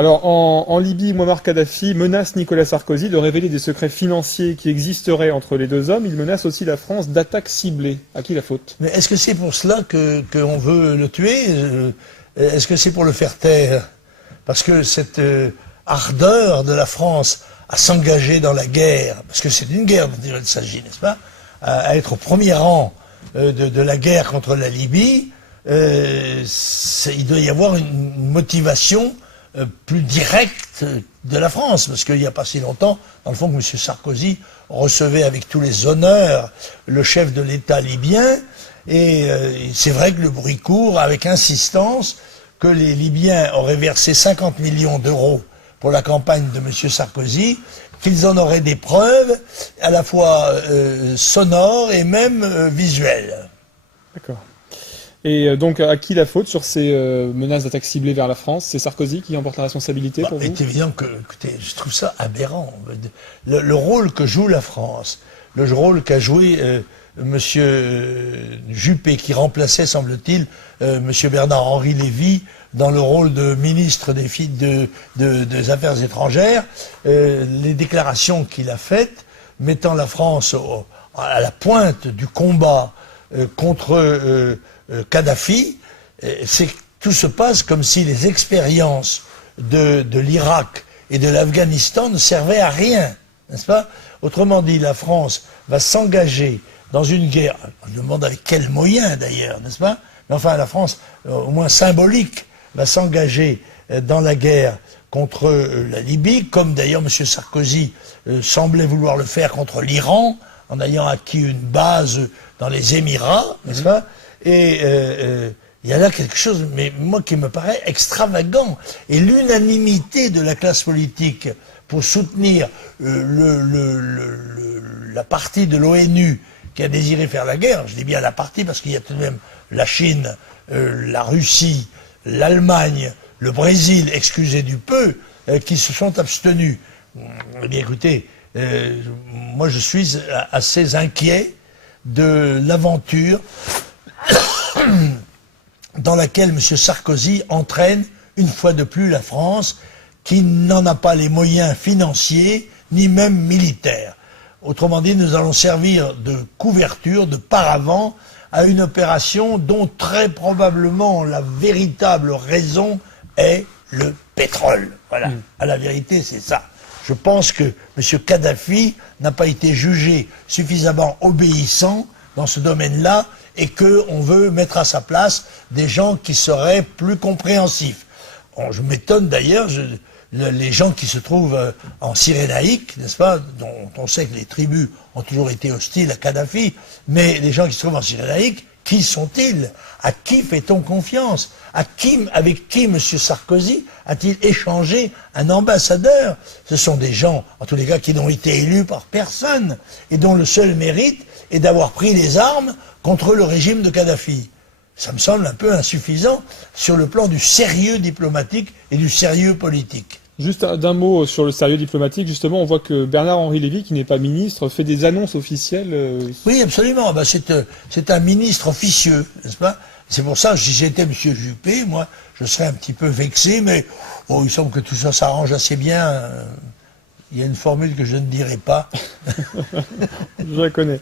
Alors, en Libye, Mouammar Kadhafi menace Nicolas Sarkozy de révéler des secrets financiers qui existeraient entre les deux hommes. Il menace aussi la France d'attaques ciblées. À qui la faute? Mais est-ce que c'est pour cela qu'on veut le tuer? Est-ce que c'est pour le faire taire? Parce que cette ardeur de la France à s'engager dans la guerre, parce que c'est une guerre dont il s'agit, n'est-ce pas, à être au premier rang de la guerre contre la Libye, il doit y avoir une motivation plus directe de la France, parce qu'il n'y a pas si longtemps, dans le fond, que M. Sarkozy recevait avec tous les honneurs le chef de l'État libyen, et c'est vrai que le bruit court avec insistance que les Libyens auraient versé 50 millions d'euros pour la campagne de M. Sarkozy, qu'ils en auraient des preuves à la fois sonores et même visuelles. D'accord. Et donc, à qui la faute sur ces menaces d'attaque ciblées vers la France? C'est Sarkozy qui emporte la responsabilité pour vous? C'est évident que, écoutez, je trouve ça aberrant. Le rôle que joue la France, le rôle qu'a joué Monsieur Juppé, qui remplaçait, semble-t-il, Monsieur Bernard-Henri Lévy dans le rôle de ministre des Affaires étrangères, les déclarations qu'il a faites, mettant la France à la pointe du combat contre Kadhafi, tout se passe comme si les expériences de l'Irak et de l'Afghanistan ne servaient à rien, n'est-ce pas? Autrement dit, la France va s'engager dans une guerre, je me demande avec quels moyens d'ailleurs, n'est-ce pas? Mais enfin, la France, au moins symbolique, va s'engager dans la guerre contre la Libye, comme d'ailleurs M. Sarkozy semblait vouloir le faire contre l'Iran, en ayant acquis une base dans les Émirats, n'est-ce pas? Et il y a là quelque chose, mais moi, qui me paraît extravagant. Et l'unanimité de la classe politique pour soutenir la partie de l'ONU qui a désiré faire la guerre, je dis bien la partie parce qu'il y a tout de même la Chine, la Russie, l'Allemagne, le Brésil, excusez du peu, qui se sont abstenus. Eh bien écoutez, moi je suis assez inquiet de l'aventure dans laquelle M. Sarkozy entraîne une fois de plus la France, qui n'en a pas les moyens financiers, ni même militaires. Autrement dit, nous allons servir de couverture, de paravent, à une opération dont très probablement la véritable raison est le pétrole. Voilà, à la vérité c'est ça. Je pense que M. Kadhafi n'a pas été jugé suffisamment obéissant dans ce domaine-là, et qu'on veut mettre à sa place des gens qui seraient plus compréhensifs. Bon, je m'étonne d'ailleurs, les gens qui se trouvent en Cyrénaïque, n'est-ce pas, dont on sait que les tribus ont toujours été hostiles à Kadhafi, mais les gens qui se trouvent en Cyrénaïque, qui sont-ils? À qui fait-on confiance? Avec qui M. Sarkozy a-t-il échangé un ambassadeur? Ce sont des gens, en tous les cas, qui n'ont été élus par personne, et dont le seul mérite est d'avoir pris les armes contre le régime de Kadhafi. Ça me semble un peu insuffisant sur le plan du sérieux diplomatique et du sérieux politique. Juste d'un mot sur le sérieux diplomatique, justement, on voit que Bernard-Henri Lévy, qui n'est pas ministre, fait des annonces officielles. Oui, absolument. Ben, c'est un ministre officieux, n'est-ce pas? C'est pour ça que si j'étais M. Juppé, moi, je serais un petit peu vexé, mais oh, il semble que tout ça s'arrange assez bien. Il y a une formule que je ne dirai pas. Je la connais.